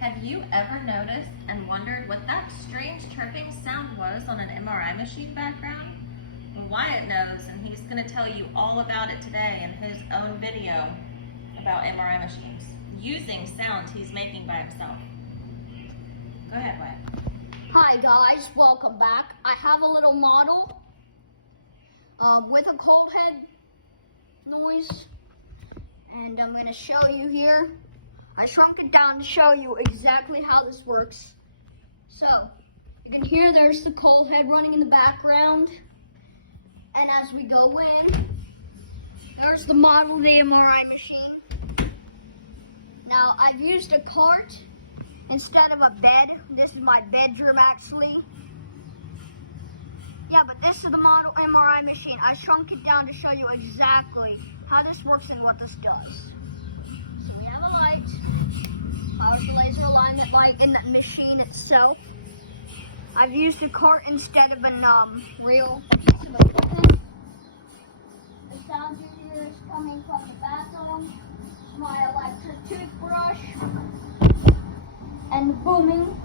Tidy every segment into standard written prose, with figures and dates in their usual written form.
Have you ever noticed and wondered what that strange chirping sound was on an MRI machine background? Well, Wyatt knows, and he's going to tell you all about it today in his own video about MRI machines, using sounds he's making by himself. Go ahead, Wyatt. Hi guys, welcome back. I have a little model with a cold head noise, and I'm going to show you here. I shrunk it down to show you exactly how this works. So, you can hear there's the cold head running in the background. And as we go in, there's the model of the MRI machine. Now, I've used a cart instead of a bed. This is my bedroom, actually. Yeah, but this is the model MRI machine. I shrunk it down to show you exactly how this works and what this does. So we have a light, power the laser alignment light in the machine itself. I've used a cart instead of a real piece of equipment. The sound you hear is coming from the bathroom, my electric toothbrush, and the booming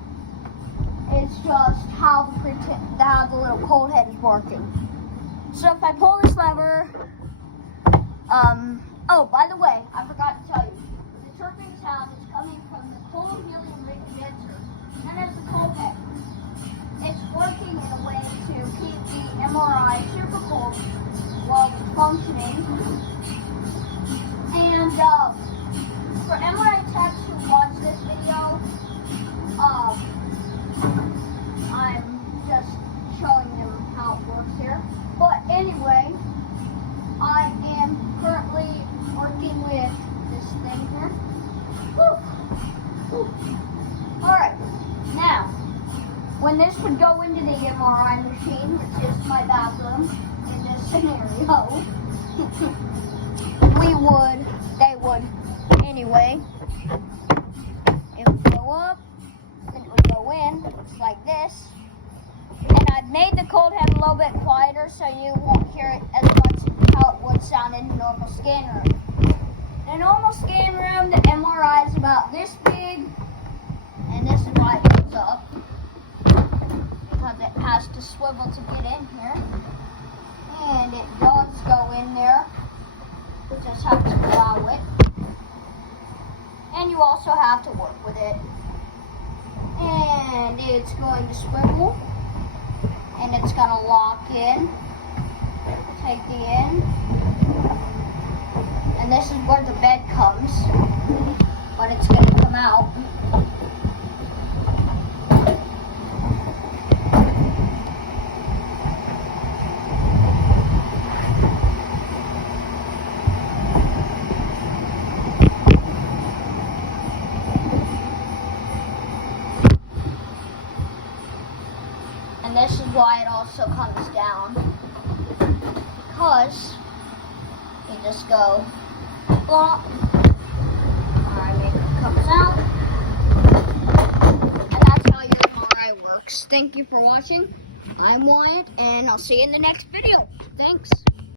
is just how the little cold head is working. So if I pull this lever, oh, by the way, I forgot to tell you, the chirping sound is coming from the cold helium condenser, and there's the cold head. It's working in a way to keep the MRI super cold while it's functioning. And for MRI techs who watch this video, I'm just showing them how it works here. But anyway, I am currently working with this thing here. Alright, now, when this would go into the MRI machine, which is my bathroom in this scenario, they would, anyway, it would go up, and it would go in, looks like this. And I've made the cold head a little bit quieter so you won't hear it as much how it would sound in a normal scan room. In a normal scan room, the MRI is about this big, and this is why it goes up, because it has to swivel to get in here. And it does go in there. You just have to allow it. And you also have to work with it. And it's going to swivel. And it's going to lock in. Take the end. And this is where the bed comes. But it's going to come out. And this is why it also comes down, because you just go flop, and it comes out, and that's how your MRI works. Thank you for watching. I'm Wyatt, and I'll see you in the next video. Thanks.